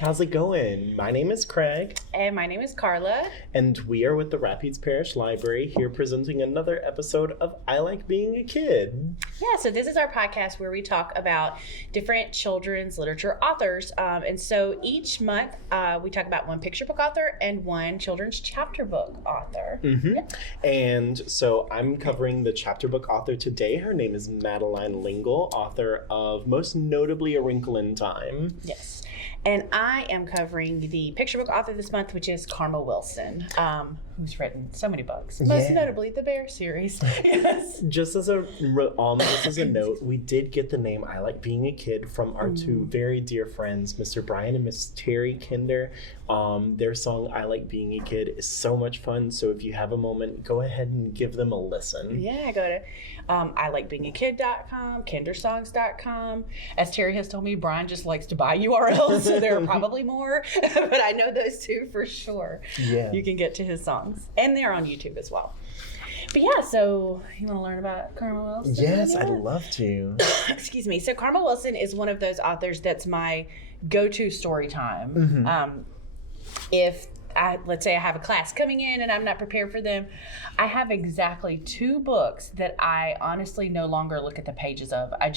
How's it going? My name is Craig. And my name is Karla. And we are with the Rapides Parish Library here presenting another episode of I Like Being a Kid. Yeah, so this is our podcast where we talk about different children's literature authors. And so each month we talk about one picture book author and one children's chapter book author. Mm-hmm. Yeah. And so I'm covering the chapter book author today. Her name is Madeleine, author of most notably A Wrinkle in Time. Yes. And I am covering the picture book author this month, which is Karla Wilson, who's written so many books, most notably the Bear series. Yes. Just as a note, we did get the name I Like Being a Kid from our two very dear friends, Mr. Brian and Miss Terry Kinder. Their song I Like Being a Kid is so much fun. So if you have a moment, go ahead and give them a listen. Yeah, go to ilikebeingaKid.com, kindersongs.com. As Terry has told me, Brian just likes to buy URLs, so there are probably more, but I know those two for sure. Yeah. You can get to his songs, and they're on YouTube as well. But yeah, so you want to learn about Karla Wilson? Yes, I'd love to. Excuse me. So Karla Wilson is one of those authors that's my go-to story time. Mm-hmm. Let's say I have a class coming in and I'm not prepared for them, I have exactly 2 books that I honestly no longer look at the pages of. I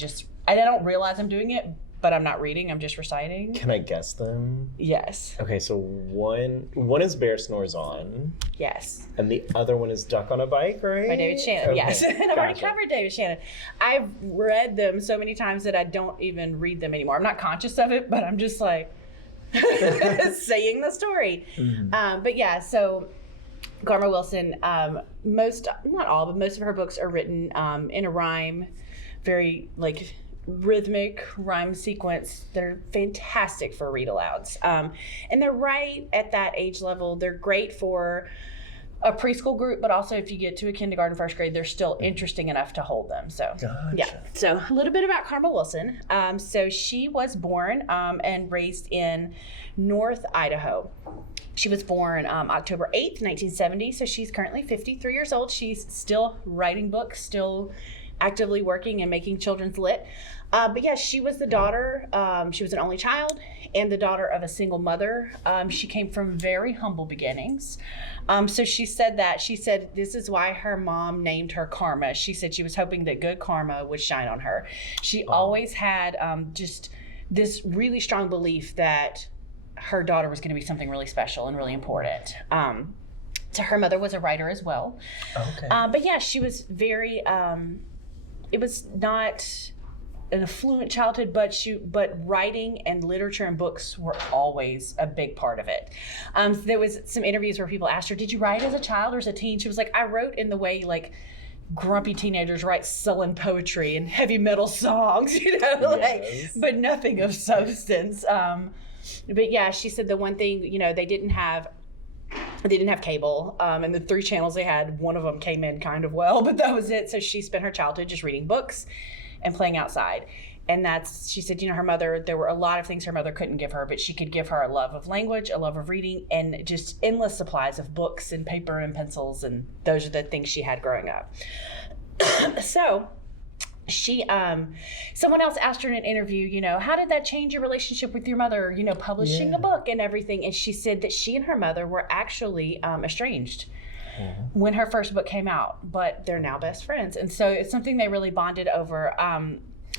don't realize I'm doing it, but I'm not reading, I'm just reciting. Can I guess them? Yes. Okay, so one is Bear Snores On. Yes. And the other one is Duck on a Bike, right? By David Shannon, okay. yes. And I've already covered David Shannon. I've read them so many times that I don't even read them anymore. I'm not conscious of it, but I'm just like saying the story. Mm-hmm. But yeah, so Karla Wilson, most of her books are written in a rhyme, very like rhythmic rhyme sequence. They're fantastic for read alouds. And they're right at that age level. They're great for a preschool group, but also if you get to a kindergarten, first grade, they're still interesting enough to hold them. So, gotcha. Yeah. So a little bit about Karla Wilson. So she was born and raised in North Idaho. She was born October 8th, 1970. So she's currently 53 years old. She's still writing books, still actively working and making children's lit. But yeah, she was the daughter. She was an only child and the daughter of a single mother. She came from very humble beginnings. So she said this is why her mom named her Karma. She said she was hoping that good karma would shine on her. She always had just this really strong belief that her daughter was going to be something really special and really important. So her mother was a writer as well. Okay. But yeah, she was very, it was not an affluent childhood, but writing and literature and books were always a big part of it. There was some interviews where people asked her, did you write as a child or as a teen? She was like, I wrote in the way like grumpy teenagers write sullen poetry and heavy metal songs, Yes. but nothing of substance. But yeah, she said the one thing, they didn't have cable, and the 3 channels they had, one of them came in kind of well, but that was it. So she spent her childhood just reading books and playing outside. And she said, her mother, there were a lot of things her mother couldn't give her, but she could give her a love of language, a love of reading, and just endless supplies of books and paper and pencils. And those are the things she had growing up. So she, someone else asked her in an interview, how did that change your relationship with your mother, publishing a book and everything? And she said that she and her mother were actually estranged when her first book came out, but they're now best friends. And so it's something they really bonded over.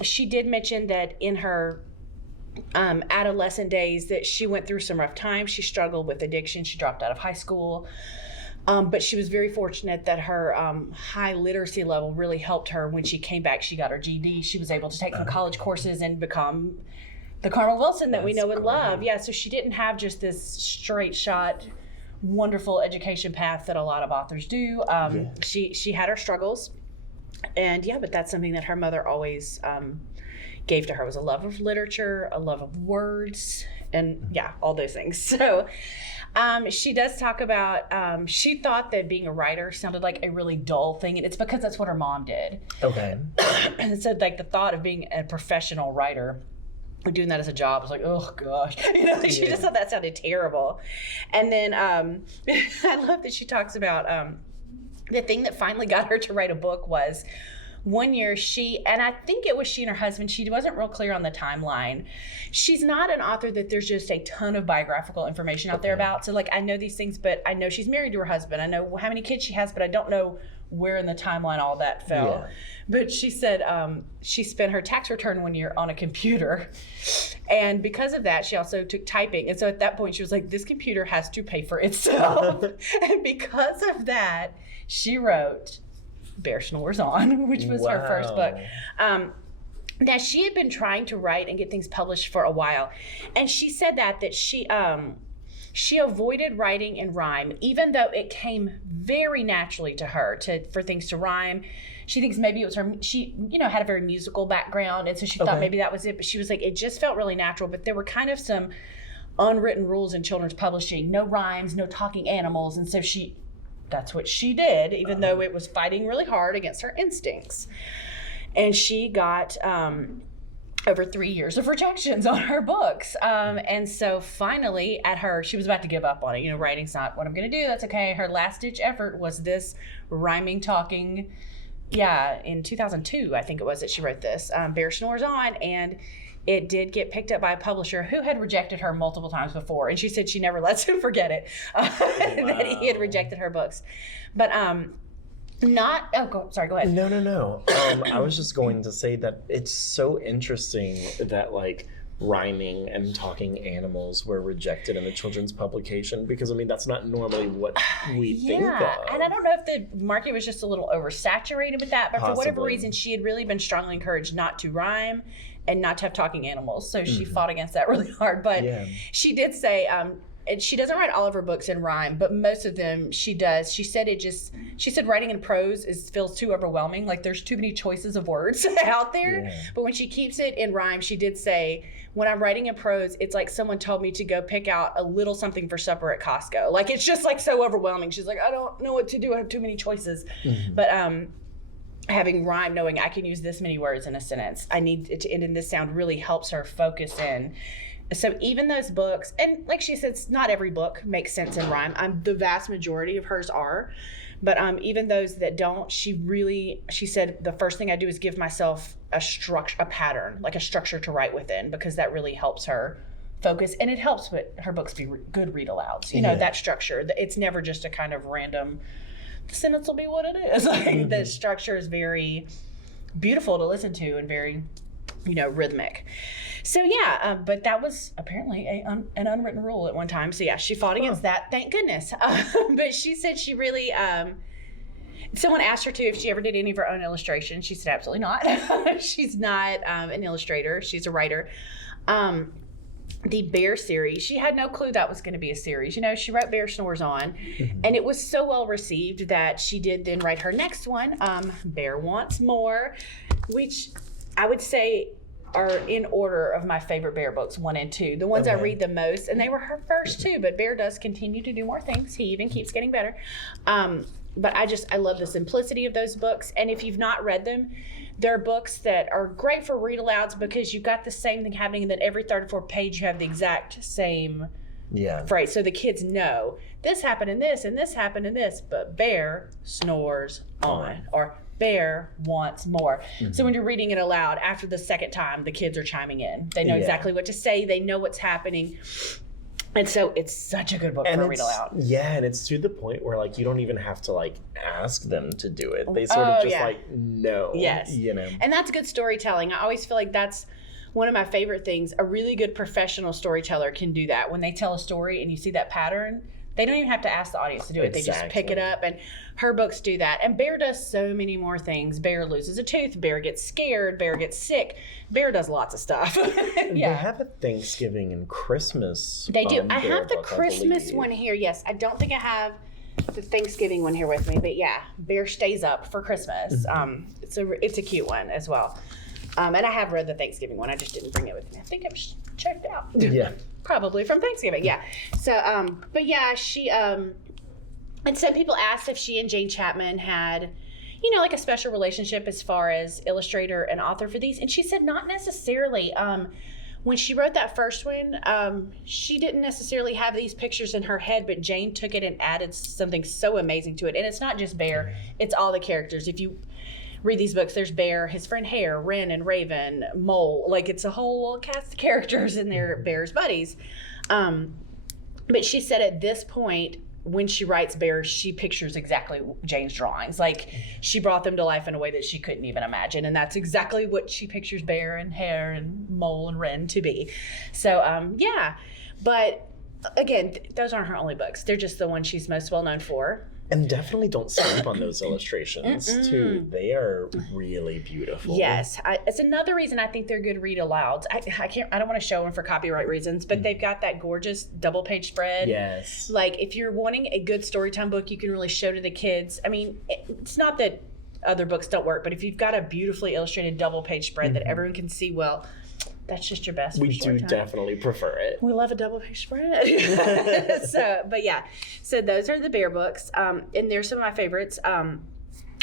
She did mention that in her adolescent days that she went through some rough times. She struggled with addiction. She dropped out of high school. But she was very fortunate that her high literacy level really helped her. When she came back, she got her GED. She was able to take some college courses and become the Karla Wilson that we know and love. Yeah, so she didn't have just this straight shot, wonderful education path that a lot of authors do. She had her struggles. And yeah, but that's something that her mother always gave to her, was a love of literature, a love of words, and yeah, all those things. So she does talk about, she thought that being a writer sounded like a really dull thing, and it's because that's what her mom did. Okay. And so like the thought of being a professional writer, doing that as a job, was like, oh gosh, she just thought that sounded terrible. And then I love that she talks about the thing that finally got her to write a book was one year and I think it was she and her husband, she wasn't real clear on the timeline. She's not an author that there's just a ton of biographical information out there about. So like, I know these things, but I know she's married to her husband. I know how many kids she has, but I don't know where in the timeline all that fell. Yeah. But she said she spent her tax return one year on a computer. And because of that, she also took typing. And so at that point, she was like, this computer has to pay for itself. And because of that, she wrote Bear Snores On, which was her first book. Now, she had been trying to write and get things published for a while. And she said that she avoided writing in rhyme, even though it came very naturally to her for things to rhyme. She thinks maybe it was she had a very musical background, and so she thought maybe that was it. But she was like, it just felt really natural. But there were kind of some unwritten rules in children's publishing: no rhymes, no talking animals. And so that's what she did, even though it was fighting really hard against her instincts. And she got over 3 years of rejections on her books. And so finally she was about to give up on it. Writing's not what I'm going to do. That's okay. Her last ditch effort was this rhyming, talking. Yeah, in 2002, I think it was that she wrote this, Bear Snores On. And it did get picked up by a publisher who had rejected her multiple times before. And she said she never lets him forget it, that he had rejected her books. But sorry, go ahead. No. I was just going to say that it's so interesting that like rhyming and talking animals were rejected in a children's publication, because I mean that's not normally what we think of. And I don't know if the market was just a little oversaturated with that, but for whatever reason she had really been strongly encouraged not to rhyme and not to have talking animals, so she fought against that really hard. But she did say she doesn't write all of her books in rhyme, but most of them she does. She said writing in prose feels too overwhelming. Like there's too many choices of words out there. Yeah. But when she keeps it in rhyme, she did say, when I'm writing in prose, it's like someone told me to go pick out a little something for supper at Costco. Like it's just like so overwhelming. She's like, I don't know what to do. I have too many choices. But having rhyme, knowing I can use this many words in a sentence, I need it to end in this sound, really helps her focus in. So even those books, and like she said, not every book makes sense in rhyme. The vast majority of hers are, but even those that don't, she said the first thing I do is give myself a pattern, like a structure to write within, because that really helps her focus, and it helps with her books be good read alouds. That structure. It's never just a kind of random. The sentence will be what it is. Like the structure is very beautiful to listen to and very, rhythmic. So but that was apparently an unwritten rule at one time. So she fought against that. Thank goodness. But she said she really. Someone asked her if she ever did any of her own illustration. She said absolutely not. She's not an illustrator. She's a writer. The Bear series, she had no clue that was going to be a series. She wrote Bear Snores On, and it was so well received that she did then write her next one, Bear Wants More, which I would say are in order of my favorite Bear books, 1 and 2. The ones I read the most, and they were her first two, but Bear does continue to do more things. He even keeps getting better. But I love the simplicity of those books. And if you've not read them, they're books that are great for read alouds because you've got the same thing happening, and then every third or fourth page you have the exact same phrase. So the kids know this happened in this, and this happened in this, but Bear snores on, or Bear wants more. So when you're reading it aloud, after the second time, the kids are chiming in. They know exactly what to say. They know what's happening. And so it's such a good book for read aloud. Yeah, and it's to the point where like you don't even have to like ask them to do it. They sort of just like know. Yes. And that's good storytelling. I always feel like that's one of my favorite things. A really good professional storyteller can do that. When they tell a story and you see that pattern, they don't even have to ask the audience to do it. They just pick it up, and her books do that. And Bear does so many more things. Bear loses a tooth. Bear gets scared. Bear gets sick. Bear does lots of stuff. They have a Thanksgiving and Christmas. They do. I have the Christmas one here. Yes, I don't think I have the Thanksgiving one here with me, but Bear stays up for Christmas. It's a cute one as well. And I have read the Thanksgiving one. I just didn't bring it with me. I think I've checked out. Yeah. Probably from Thanksgiving. Yeah. So, she, and some people asked if she and Jane Chapman had, like a special relationship as far as illustrator and author for these. And she said not necessarily. When she wrote that first one, she didn't necessarily have these pictures in her head, but Jane took it and added something so amazing to it. And it's not just Bear, it's all the characters. read these books, there's Bear, his friend Hare, Wren and Raven, Mole. Like, it's a whole cast of characters and they're Bear's buddies. But she said at this point, when she writes Bear, she pictures exactly Jane's drawings. Like, she brought them to life in a way that she couldn't even imagine. And that's exactly what she pictures Bear and Hare and Mole and Wren to be. So, yeah. But, again, those aren't her only books. They're just the ones she's most well known for. And definitely don't sleep on those illustrations, too. They are really beautiful. Yes. It's another reason I think they're good read alouds. I don't want to show them for copyright reasons, but they've got that gorgeous double page spread. Yes. Like, if you're wanting a good storytime book you can really show to the kids, I mean, it's not that other books don't work, but if you've got a beautifully illustrated double page spread that everyone can see well, that's just your best. We do definitely prefer it. We love a double page spread. So those are the Bear books, and they're some of my favorites.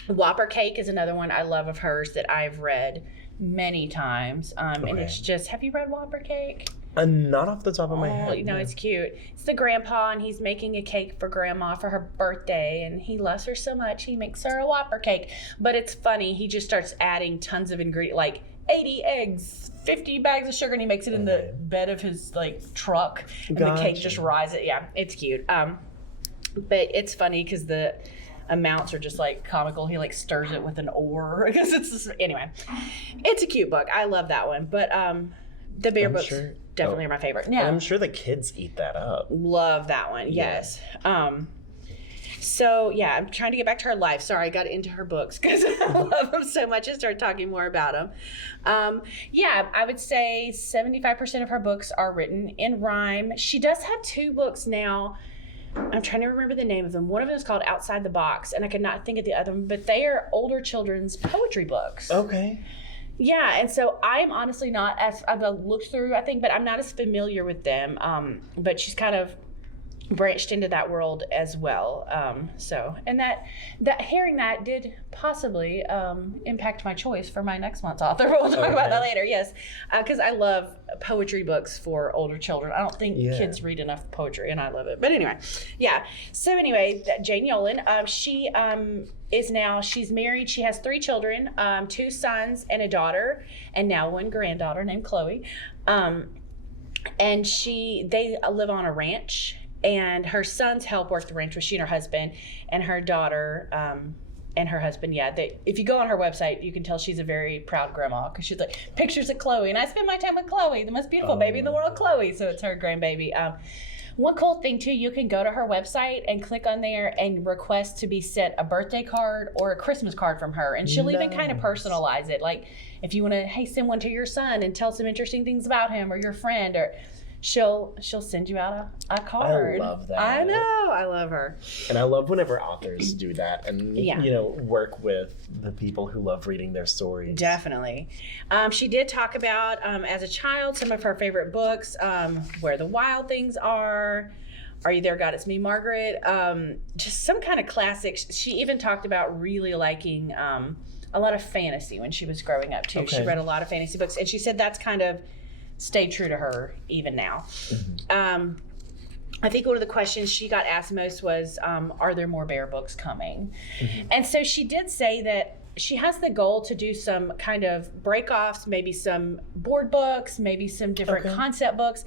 Whopper Cake is another one I love of hers that I've read many times, and it's just, have you read Whopper Cake? Not off the top of my head. You know, it's cute. It's the grandpa, and he's making a cake for grandma for her birthday, and he loves her so much he makes her a Whopper Cake. But it's funny, he just starts adding tons of ingredients, like 80 eggs, 50 bags of sugar, and he makes it in the bed of his truck, and the cake just rises. Yeah, it's cute. But it's funny because the amounts are just comical. He stirs it with an oar because it's just, anyway. It's a cute book. I love that one. But the Bear books definitely are my favorite. Yeah, I'm sure the kids eat that up. Love that one. Yes. So, yeah, I'm trying to get back to her life. Sorry, I got into her books because I love them so much. I started talking more about them. Yeah, I would say 75% of her books are written in rhyme. She does have 2 books now. I'm trying to remember the name of them. One of them is called Outside the Box, and I could not think of the other one, but they are older children's poetry books. Okay. Yeah, and so I'm honestly not as, I've looked through, I think, but I'm not as familiar with them. But she's kind of branched into that world as well. And that hearing that did possibly impact my choice for my next month's author. We'll talk about that later. Yes, because I love poetry books for older children. I don't think kids read enough poetry, and I love it. But anyway, yeah. So anyway, Jane Yolen, she's married. She has 3 children, 2 sons and a daughter, and now 1 granddaughter named Chloe. And they live on a ranch. And her sons help work the ranch with she and her husband, and her daughter and her husband. Yeah, if you go on her website, you can tell she's a very proud grandma because she's pictures of Chloe, and I spend my time with Chloe, the most beautiful baby in the world, Chloe. So it's her grandbaby. One cool thing too, you can go to her website and click on there and request to be sent a birthday card or a Christmas card from her, and she'll even kind of personalize it. Like if you want to, send one to your son and tell some interesting things about him or your friend, or she'll send you out a card. I love that. I know. I love her. And I love whenever authors do that and, work with the people who love reading their stories. Definitely. She did talk about, as a child, some of her favorite books, Where the Wild Things Are You There, God, It's Me, Margaret? Just some kind of classics. She even talked about really liking a lot of fantasy when she was growing up, too. Okay. She read a lot of fantasy books, and she said that's kind of stayed true to her even now. Mm-hmm. I think one of the questions she got asked most was, are there more Bear books coming? Mm-hmm. And so she did say that she has the goal to do some kind of break-offs, maybe some board books, maybe some different concept books,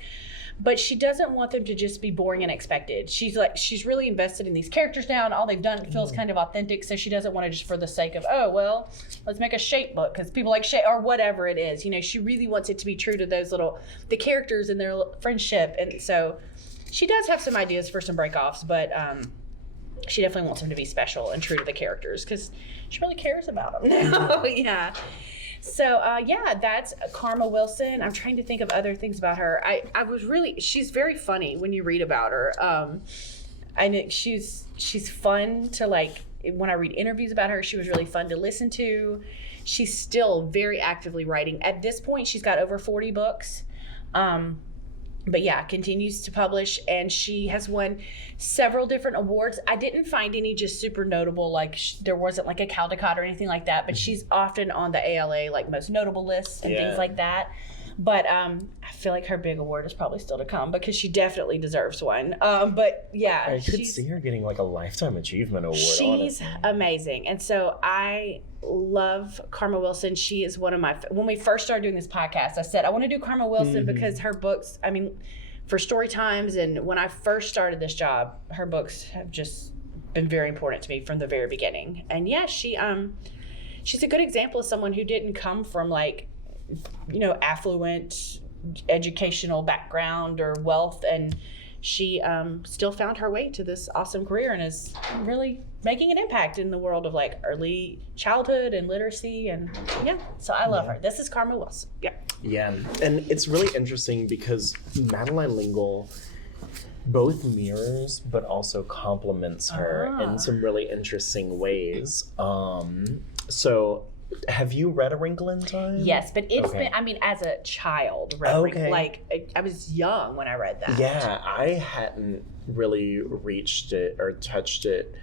but she doesn't want them to just be boring and expected. She's really invested in these characters now, and all they've done feels kind of authentic, so she doesn't want to just for the sake of, let's make a shape book because people like shape or whatever it is. She really wants it to be true to the characters and their friendship, and so she does have some ideas for some break-offs, but she definitely wants them to be special and true to the characters because she really cares about them now. Yeah. So, that's Karma Wilson. I'm trying to think of other things about her. She's very funny when you read about her. And she's fun to when I read interviews about her, she was really fun to listen to. She's still very actively writing. At this point, she's got over 40 books. But yeah, continues to publish, and she has won several different awards. I didn't find any just super notable, there wasn't a Caldecott or anything like that, but she's often on the ALA, most notable lists and things like that. But I feel like her big award is probably still to come because she definitely deserves one. But yeah, I could see her getting like a Lifetime Achievement Award. She's honestly. amazing. And so I love Karma Wilson. She is one of my, when we first started doing this podcast, I said, I want to do Karma Wilson because her books, I mean, for story times and when I first started this job, her books have just been very important to me from the very beginning. And yeah, she's a good example of someone who didn't come from like, affluent educational background or wealth, and she still found her way to this awesome career and is really making an impact in the world of like early childhood and literacy, and so I love her. This is Karma Wilson. Yeah, and it's really interesting because Madeleine L'Engle both mirrors but also complements her in some really interesting ways. So have you read A Wrinkle in Time? Yes, but it's been, I mean, as a child, like I was young when I read that. Yeah, I hadn't really reached it or touched it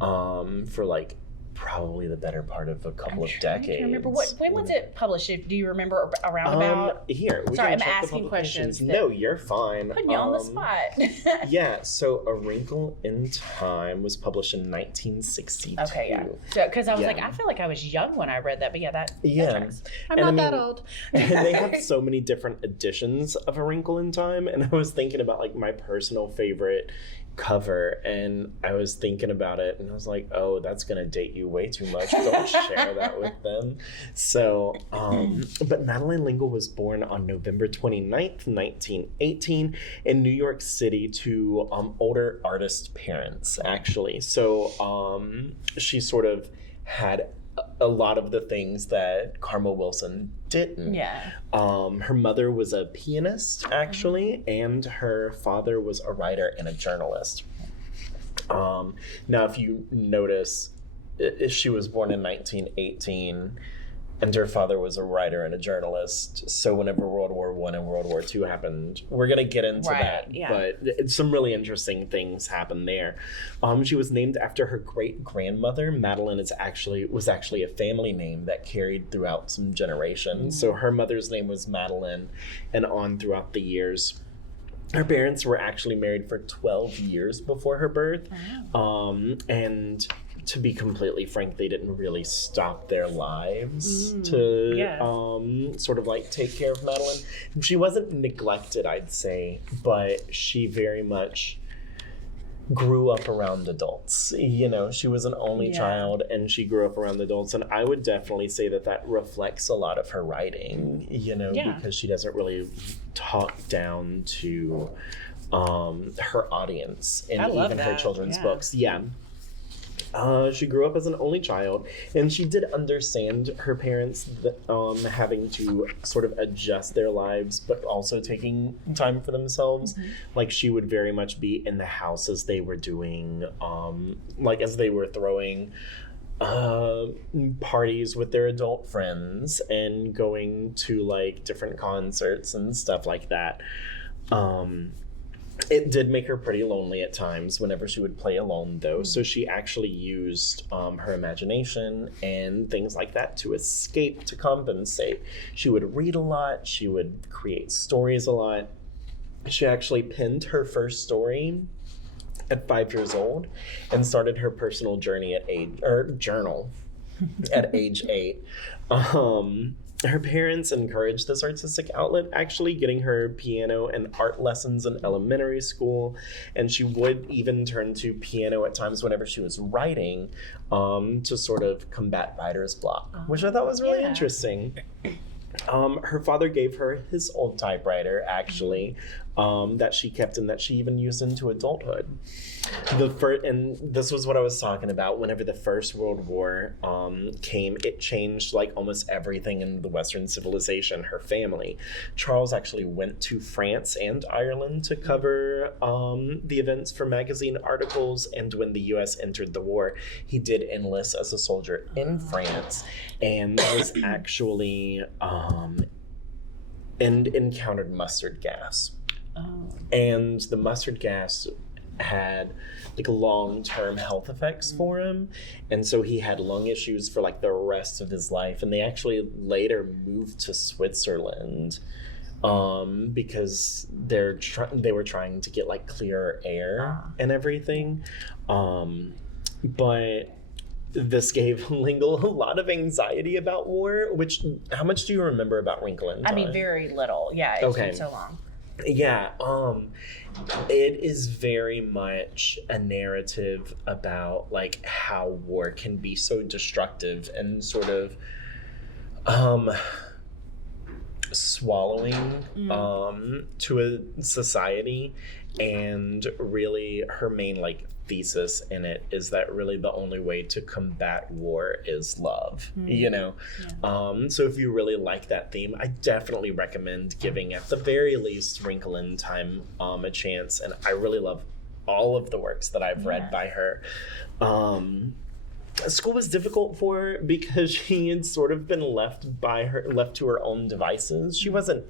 for like probably the better part of a couple of decades. I remember when was it published? Do you remember around about? Sorry, I'm asking questions. No, you're fine. Putting you on the spot. Yeah, so A Wrinkle in Time was published in 1962. Okay, yeah. Because I was like, I feel like I was young when I read that, but that tracks. I'm not that old. And they have so many different editions of A Wrinkle in Time, and I was thinking about like my personal favorite cover, and I was thinking about it and I was like, oh, that's gonna date you way too much, don't share that with them. So but Madeleine L'Engle was born on November 29th 1918 in New York City to older artist parents, actually. So she sort of had a lot of the things that Karma Wilson didn't. Yeah. Her mother was a pianist, actually, and her father was a writer and a journalist. Now, if you notice, she was born in 1918, and her father was a writer and a journalist. So whenever World War I and World War II happened, we're going to get into that. Yeah. But some really interesting things happened there. She was named after her great-grandmother. Madeleine was actually a family name that carried throughout some generations. So her mother's name was Madeleine, and on throughout the years. Her parents were actually married for 12 years before her birth. Wow. And to be completely frank, they didn't really stop their lives to sort of like take care of Madeleine. She wasn't neglected, I'd say, but she very much grew up around adults. She was an only child, and she grew up around adults, and I would definitely say that reflects a lot of her writing, because she doesn't really talk down to her audience in even her children's books. She grew up as an only child, and she did understand her parents having to sort of adjust their lives, but also taking time for themselves. Like, she would very much be in the house as they were doing, as they were throwing parties with their adult friends and going to like different concerts and stuff like that. It did make her pretty lonely at times whenever she would play alone, though. So she actually used her imagination and things like that to escape, to compensate. She would read a lot. She would create stories a lot. She actually penned her first story at 5 years old and started her personal journey journal at age 8. Her parents encouraged this artistic outlet, actually getting her piano and art lessons in elementary school, and she would even turn to piano at times whenever she was writing to sort of combat writer's block, which I thought was really interesting. Her father gave her his old typewriter, actually, that she kept and that she even used into adulthood. And this was what I was talking about. Whenever the First World War came, it changed like almost everything in the Western civilization. Her family, Charles actually went to France and Ireland to cover the events for magazine articles. And when the U.S. entered the war, he did enlist as a soldier in France and was actually and encountered mustard gas. And the mustard gas had like long-term health effects for him, and so he had lung issues for like the rest of his life, and they actually later moved to Switzerland because they were trying to get like clearer air and everything. But this gave Lingle a lot of anxiety about war, how much do you remember about Wrinkle in Time? I mean, very little. Yeah, it's been so long. Yeah, it is very much a narrative about like how war can be so destructive and sort of swallowing to a society. And really her main like thesis in it is that really the only way to combat war is love, you know? Yeah. So if you really like that theme, I definitely recommend giving at the very least Wrinkle in Time a chance. And I really love all of the works that I've read by her. School was difficult for her because she had sort of been left to her own devices. She wasn't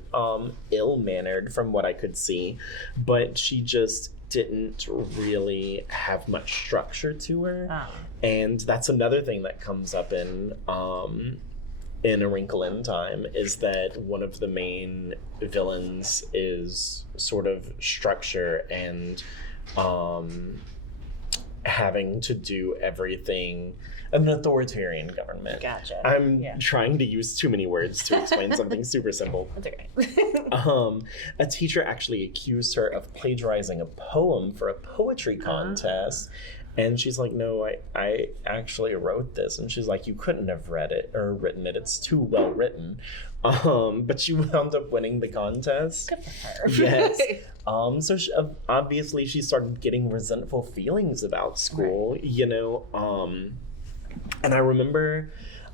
ill-mannered from what I could see, but she just didn't really have much structure to her. And that's another thing that comes up in A Wrinkle in Time, is that one of the main villains is sort of structure and having to do everything, an authoritarian government. Gotcha. I'm trying to use too many words to explain something super simple. That's okay. A teacher actually accused her of plagiarizing a poem for a poetry contest. And she's like, no, I actually wrote this. And she's like, you couldn't have read it or written it. It's too well written. But she wound up winning the contest. Good for her. Yes. So obviously she started getting resentful feelings about school, you know. And I remember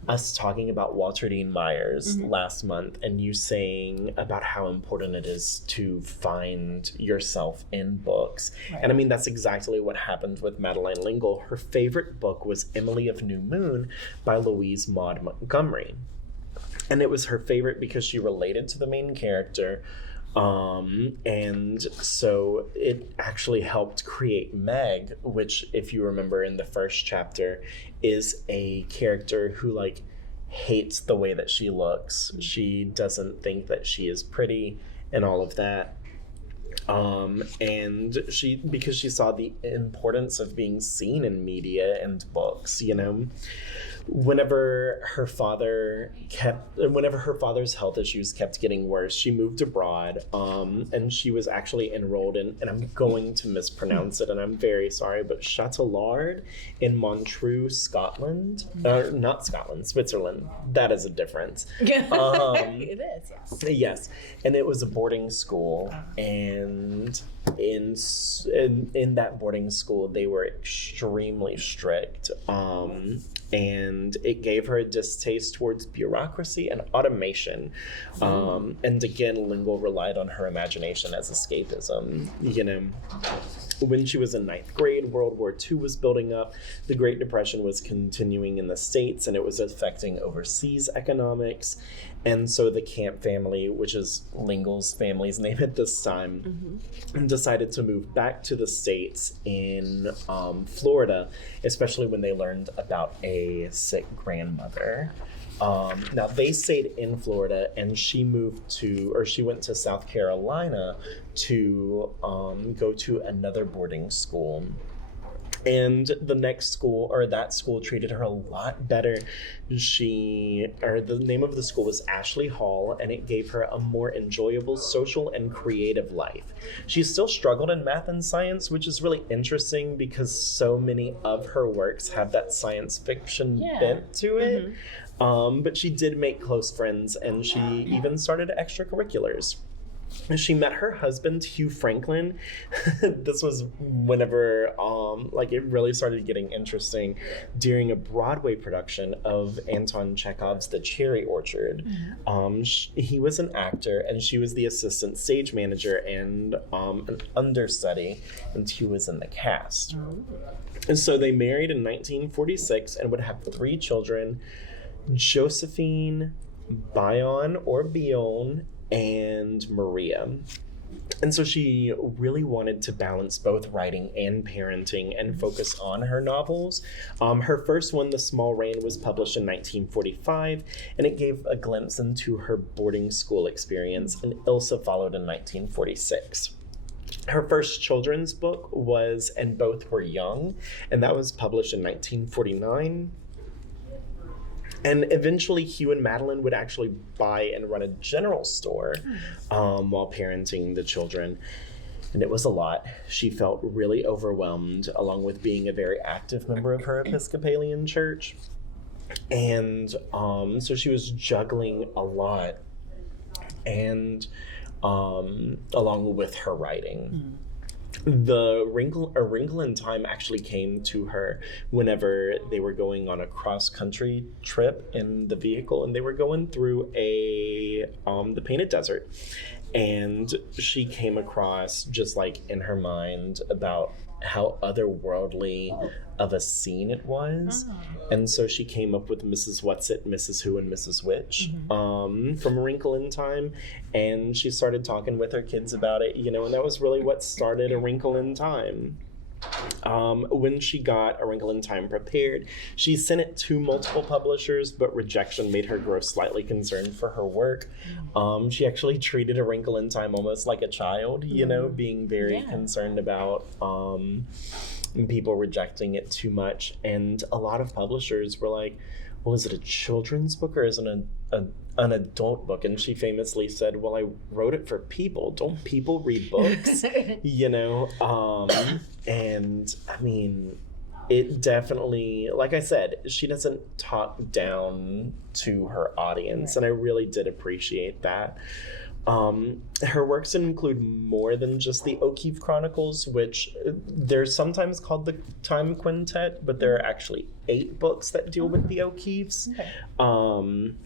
us talking about Walter Dean Myers last month, and you saying about how important it is to find yourself in books. And I mean, that's exactly what happened with Madeleine L'Engle. Her favorite book was Emily of New Moon by Louise Maud Montgomery. And it was her favorite because she related to the main character. And so it actually helped create Meg, which, if you remember in the first chapter, is a character who like hates the way that she looks. She doesn't think that she is pretty and all of that. And because she saw the importance of being seen in media and books, you know. Whenever her father's health issues kept getting worse, she moved abroad, and she was actually enrolled in, and I'm going to mispronounce it, and I'm very sorry, but Châtelard in Montreux, Scotland. Not Scotland, Switzerland. That is a difference. It is, yes. Yes, and it was a boarding school, and in that boarding school, they were extremely strict. And it gave her a distaste towards bureaucracy and automation. And again, L'Engle relied on her imagination as escapism. You know, when she was in 9th grade, World War II was building up. The Great Depression was continuing in the States, and it was affecting overseas economics. And so the Camp family, which is L'Engle's family's name at this time, decided to move back to the States in Florida, especially when they learned about a sick grandmother. Now they stayed in Florida, and she went to South Carolina to go to another boarding school. And that school treated her a lot better. The name of the school was Ashley Hall, and it gave her a more enjoyable social and creative life. She still struggled in math and science, which is really interesting because so many of her works have that science fiction bent to it. But she did make close friends, and she even started extracurriculars. She met her husband, Hugh Franklin. This was whenever it really started getting interesting during a Broadway production of Anton Chekhov's The Cherry Orchard. He was an actor, and she was the assistant stage manager and an understudy, and he was in the cast. And so they married in 1946 and would have 3 children: Josephine, Bion, and Maria. And so she really wanted to balance both writing and parenting and focus on her novels. Her first one, The Small Rain, was published in 1945, and it gave a glimpse into her boarding school experience, and Ilsa followed in 1946. Her first children's book was And Both Were Young, and that was published in 1949. And eventually, Hugh and Madeleine would actually buy and run a general store while parenting the children. And it was a lot. She felt really overwhelmed, along with being a very active member of her Episcopalian church. And so she was juggling a lot, and along with her writing. A Wrinkle in Time actually came to her whenever they were going on a cross-country trip in the vehicle, and they were going through the Painted Desert, and she came across, just like in her mind, about how otherworldly of a scene it was. And so she came up with Mrs. Whatsit, Mrs. Who, and Mrs. Which from A Wrinkle in Time, and she started talking with her kids about it, and that was really what started A Wrinkle in Time. When she got A Wrinkle in Time prepared, she sent it to multiple publishers, but rejection made her grow slightly concerned for her work. She actually treated A Wrinkle in Time almost like a child, being very concerned about people rejecting it too much. And a lot of publishers were like, well, is it a children's book or is it an adult book? And she famously said, well, I wrote it for people. Don't people read books? And I mean, it definitely, like I said, she doesn't talk down to her audience. And I really did appreciate that. Her works include more than just the O'Keeffe Chronicles, which they're sometimes called the Time Quintet, but there are actually 8 books that deal with the O'Keeffes. And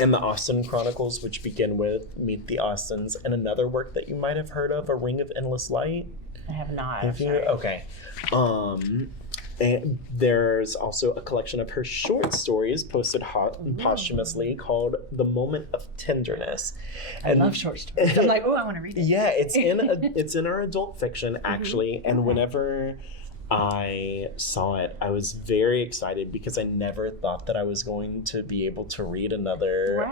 the Austen Chronicles, which begin with Meet the Austens, and another work that you might have heard of, A Ring of Endless Light. I have not. Have you? Okay. And there's also a collection of her short stories posted posthumously called The Moment of Tenderness. I love short stories. I'm like, oh, I want to read it. Yeah, it's in our adult fiction, actually. And whenever I saw it, I was very excited because I never thought that I was going to be able to read another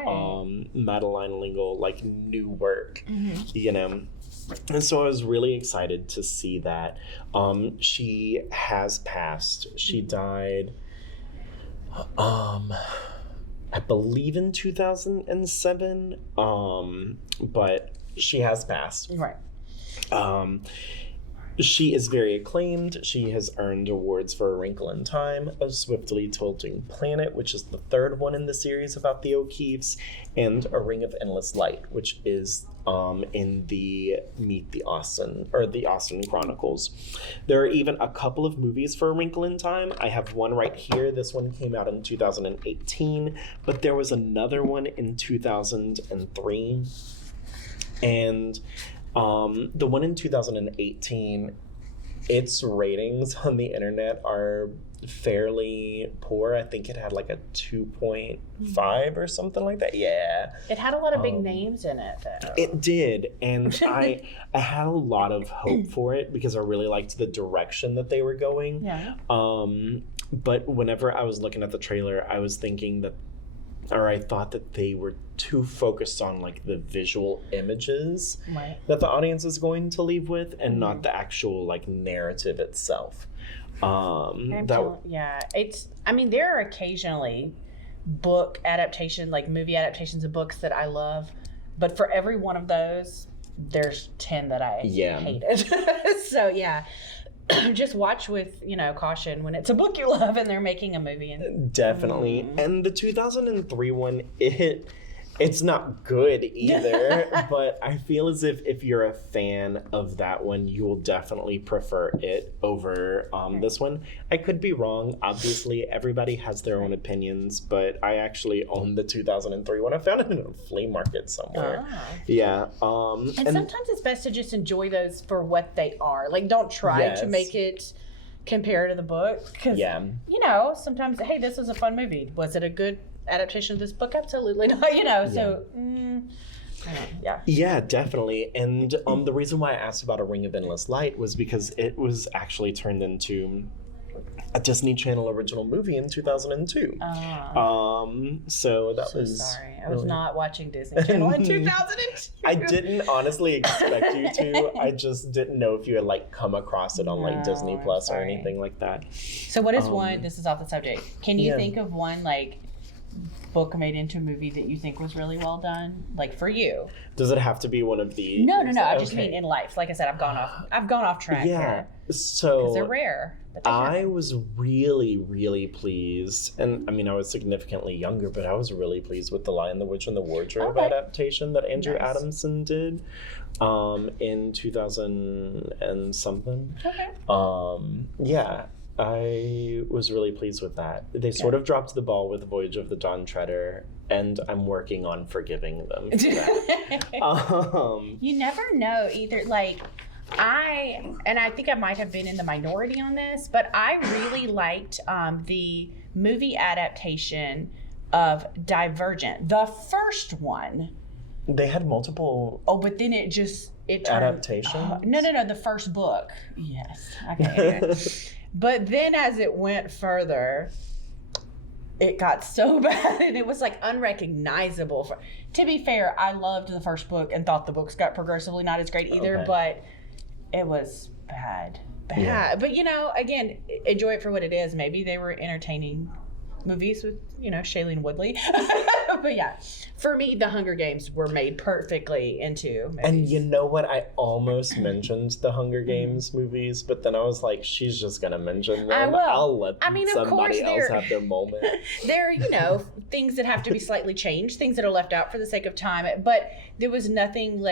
Madeleine L'Engle new work, And so I was really excited to see that. She has passed. She died, I believe in 2007, but she has passed. Right. She is very acclaimed. She has earned awards for A Wrinkle in Time, A Swiftly Tilting Planet, which is the 3rd one in the series about the O'Keeffes, and A Ring of Endless Light, which is in the Meet the Austen, or the Austen Chronicles. There are even a couple of movies for A Wrinkle in Time. I have one right here. This one came out in 2018, but there was another one in 2003. And the one in 2018, its ratings on the internet are fairly poor. I think it had a 2.5 or something like that. Yeah. It had a lot of big names in it, though. It did. And I had a lot of hope for it because I really liked the direction that they were going. Yeah. But whenever I was looking at the trailer, I was thinking I thought that they were too focused on the visual images that the audience is going to leave with, and not the actual narrative itself. It's. I mean, there are occasionally book adaptation, movie adaptations of books that I love, but for every one of those, there's 10 that I hated. So yeah. Just watch with, caution when it's a book you love and they're making a movie. Definitely. And the 2003 one, it's not good either, but I feel as if you're a fan of that one, you will definitely prefer it over this one. I could be wrong. Obviously, everybody has their own opinions, but I actually own the 2003 one. I found it in a flea market somewhere. Yeah. And sometimes it's best to just enjoy those for what they are. Don't try to make it compare to the book. Because, sometimes, hey, this was a fun movie. Was it a good adaptation of this book? Absolutely not. So Yeah, definitely. And the reason why I asked about A Ring of Endless Light was because it was actually turned into a Disney Channel original movie in 2002. So that was. Sorry, I was not watching Disney Channel in 2002. I didn't honestly expect you to. I just didn't know if you had like come across it on like Disney Plus or anything like that. So what is one? This is off the subject. Can you think of one like book made into a movie that you think was really well done, like for you? Does it have to be one of these? No. I just mean in life. Like I said, I've gone off track. Yeah. So because they're rare. I was really, really pleased, and I mean, I was significantly younger, but I was really pleased with The Lion, the Witch, and the Wardrobe adaptation that Andrew Adamson did in 2000 and something. Yeah, I was really pleased with that. They sort of dropped the ball with Voyage of the Dawn Treader, and I'm working on forgiving them for that. You never know either, like... I think I might have been in the minority on this, but I really liked the movie adaptation of Divergent, the first one. They had multiple. Oh, but then it turned adaptations. No, the first book. Yes, okay. But then as it went further, it got so bad, and it was like unrecognizable. To be fair, I loved the first book and thought the books got progressively not as great either, but. It was bad. Yeah. But, again, enjoy it for what it is. Maybe they were entertaining movies with, Shailene Woodley. But, yeah, for me, The Hunger Games were made perfectly into movies. And you know what? I almost mentioned the Hunger Games movies, but then I was like, she's just going to mention them. I'll let somebody else have their moment. There are, things that have to be slightly changed, things that are left out for the sake of time. But there was nothing,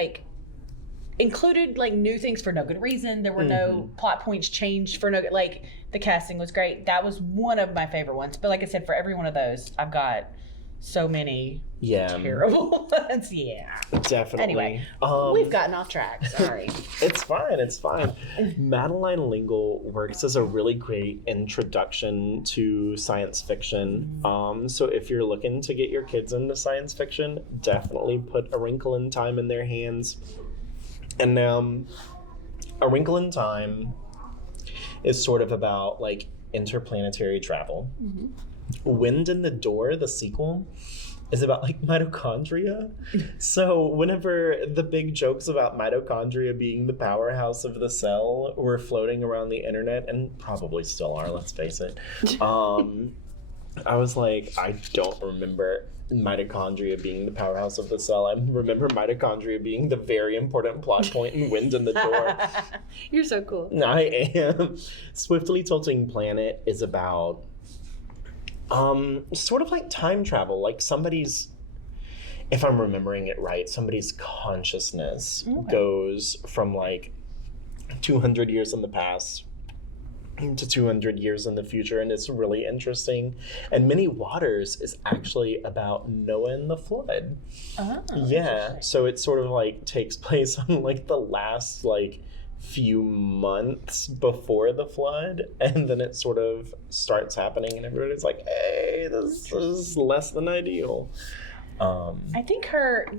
included new things for no good reason. There were no plot points changed for no good, the casting was great. That was one of my favorite ones. But like I said, for every one of those, I've got so many terrible ones. Yeah. Definitely. Anyway, we've gotten off track. Sorry. It's fine. Madeleine L'Engle works as a really great introduction to science fiction. So if you're looking to get your kids into science fiction, definitely put A Wrinkle in Time in their hands. And A Wrinkle in Time is sort of about interplanetary travel. Wind in the Door, the sequel, is about mitochondria. So whenever the big jokes about mitochondria being the powerhouse of the cell were floating around the internet, and probably still are, let's face it, I was like, I don't remember mitochondria being the powerhouse of the cell. I remember mitochondria being the very important plot point in Wind in the Door. You're so cool. I am. Swiftly Tilting Planet is about sort of like time travel. Somebody's, if I'm remembering it right, somebody's consciousness goes from 200 years in the past to 200 years in the future, and it's really interesting. And Many Waters is actually about Noah and the flood. So it sort of takes place on the last few months before the flood, and then it sort of starts happening, and everybody's like, hey, this is less than ideal. I think her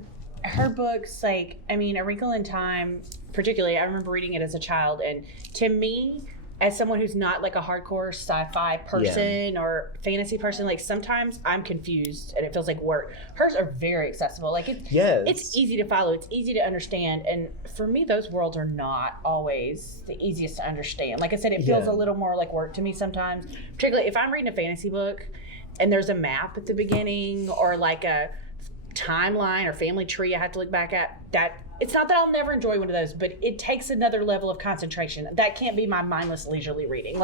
books, A Wrinkle in Time particularly, I remember reading it as a child, and to me, as someone who's not a hardcore sci-fi person or fantasy person, sometimes I'm confused and it feels like work. Hers are very accessible. It's easy to follow. It's easy to understand. And for me, those worlds are not always the easiest to understand. Like I said, it feels a little more like work to me sometimes, particularly if I'm reading a fantasy book and there's a map at the beginning or a timeline or family tree I have to look back at. That it's not that I'll never enjoy one of those, but it takes another level of concentration. That can't be my mindless leisurely reading.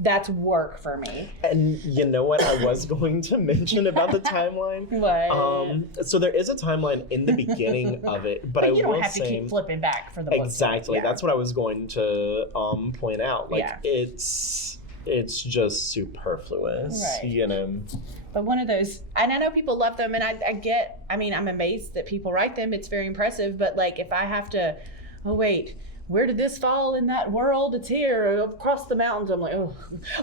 That's work for me. And you know what I was going to mention about the timeline? What? So there is a timeline in the beginning of it, but I will say, you don't have to keep flipping back for the book. Exactly. Yeah. That's what I was going to point out. It's just superfluous, But one of those, and I know people love them, and I'm amazed that people write them. It's very impressive. But if I have to, where did this fall in that world? It's here across the mountains. I'm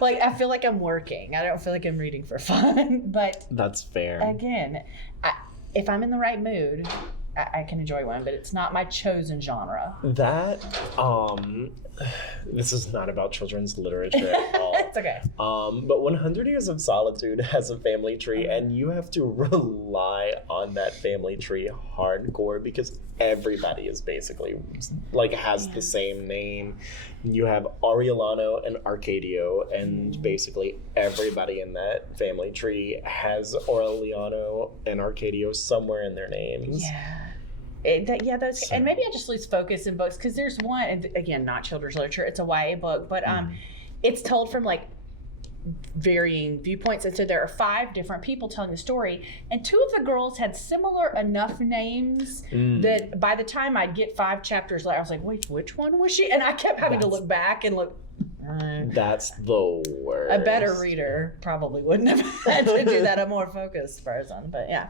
I feel like I'm working. I don't feel like I'm reading for fun. But that's fair. Again, if I'm in the right mood, I can enjoy one, but it's not my chosen genre. That, this is not about children's literature at all. It's okay. But 100 Years of Solitude has a family tree, and you have to rely on that family tree hardcore because everybody is basically, like, has the same name. You have Aureliano and Arcadio, and basically everybody in that family tree has Aureliano and Arcadio somewhere in their names. Those, and maybe I just lose focus in books because there's one, and again, not children's literature, it's a YA book, but it's told from like varying viewpoints, and so there are 5 different people telling the story, and 2 of the girls had similar enough names that by the time I'd get 5 chapters later, I was like, wait, which one was she? And I kept having to look back and look. That's the worst. A better reader probably wouldn't have had to do that, a more focused person, but yeah.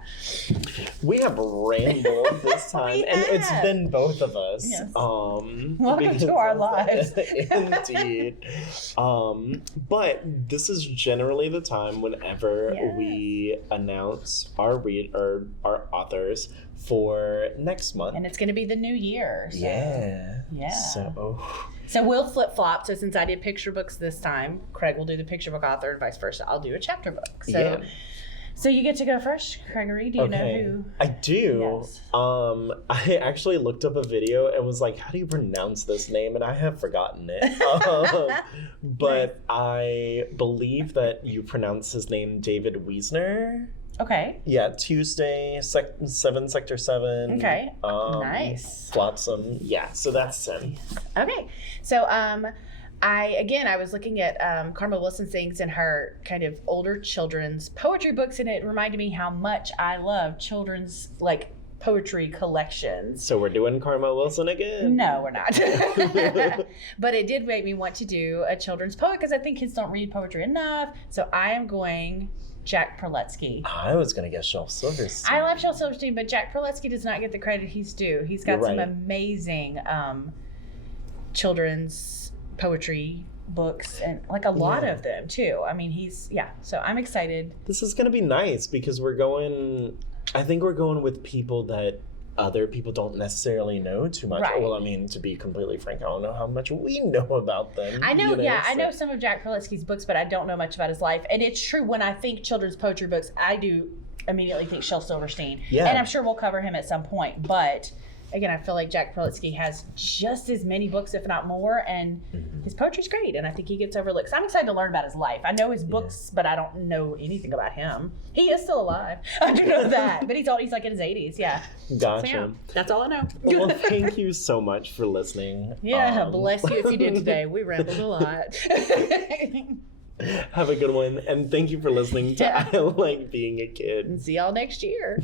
We have rambled this time, and it's been both of us. Yes. Welcome to our lives. Indeed. But this is generally the time whenever we announce our authors for next month. And it's going to be the new year. So. Yeah. So we'll flip-flop. So since I did picture books this time, Craig will do the picture book author and vice versa. I'll do a chapter book. So you get to go first, Gregory. Do you know who? I do. Yes. I actually looked up a video and was like, how do you pronounce this name? And I have forgotten it. But I believe that you pronounce his name David Wiesner. Okay. Yeah, Tuesday, 7 Sector 7. Okay. Nice. Flotsam. Yeah, so that's him. Okay. So I was looking at Karma Wilson's things in her kind of older children's poetry books, and it reminded me how much I love children's like poetry collections. So we're doing Karma Wilson again? No, we're not. But it did make me want to do a children's poet because I think kids don't read poetry enough. So I am going Jack Perletsky. I was going to guess Shel Silverstein. I love Shel Silverstein, but Jack Perletsky does not get the credit he's due. He's got some amazing children's poetry books, and like a lot of them too. I mean, so I'm excited. This is going to be nice because I think we're going with people that other people don't necessarily know too much. Right. Well, I mean, to be completely frank, I don't know how much we know about them. I know, I know some of Jack Perletsky's books, but I don't know much about his life. And it's true, when I think children's poetry books, I do immediately think Shel Silverstein. Yeah. And I'm sure we'll cover him at some point. But again, I feel like Jack Perletsky has just as many books, if not more, and his poetry's great, and I think he gets overlooked. So I'm excited to learn about his life. I know his books, but I don't know anything about him. He is still alive. I do know that, but he's like in his 80s, Gotcha. So, yeah, that's all I know. Well, thank you so much for listening. Yeah, bless you if you did today. We rambled a lot. Have a good one, and thank you for listening to I Like Being a Kid. See y'all next year.